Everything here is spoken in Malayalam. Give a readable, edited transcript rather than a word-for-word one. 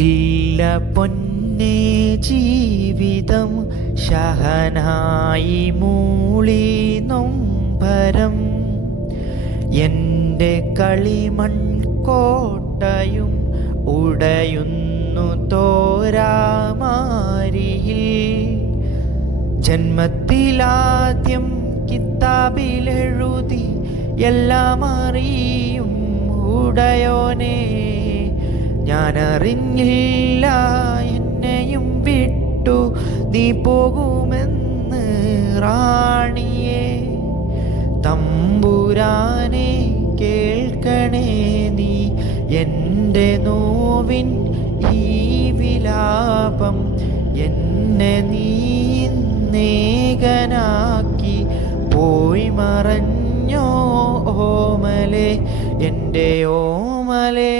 ഇല്ല പൊന്നേ ജീവിതം ശഹനായി മൂളി നൊമ്പരം. എൻ്റെ കളിമൺകോട്ടയും ഉടയുന്നു തോരാമാരിയിൽ. ജന്മത്തിലാദ്യം കിതാബിലെഴുതി എല്ലാം അറിയും ഉടയോനെ. ഞാനറിഞ്ഞില്ല എന്നെയും വിട്ടു നീ പോകുമെന്ന് റാണിയെ. തമ്പുരാനെ കേൾക്കണേ നീ എൻ്റെ നോവിൻ ഈ വിലാപം. എന്നെ നീ നേകനാക്കി പോയി മറഞ്ഞോ ഓമലേ, എൻ്റെ ഓമലേ.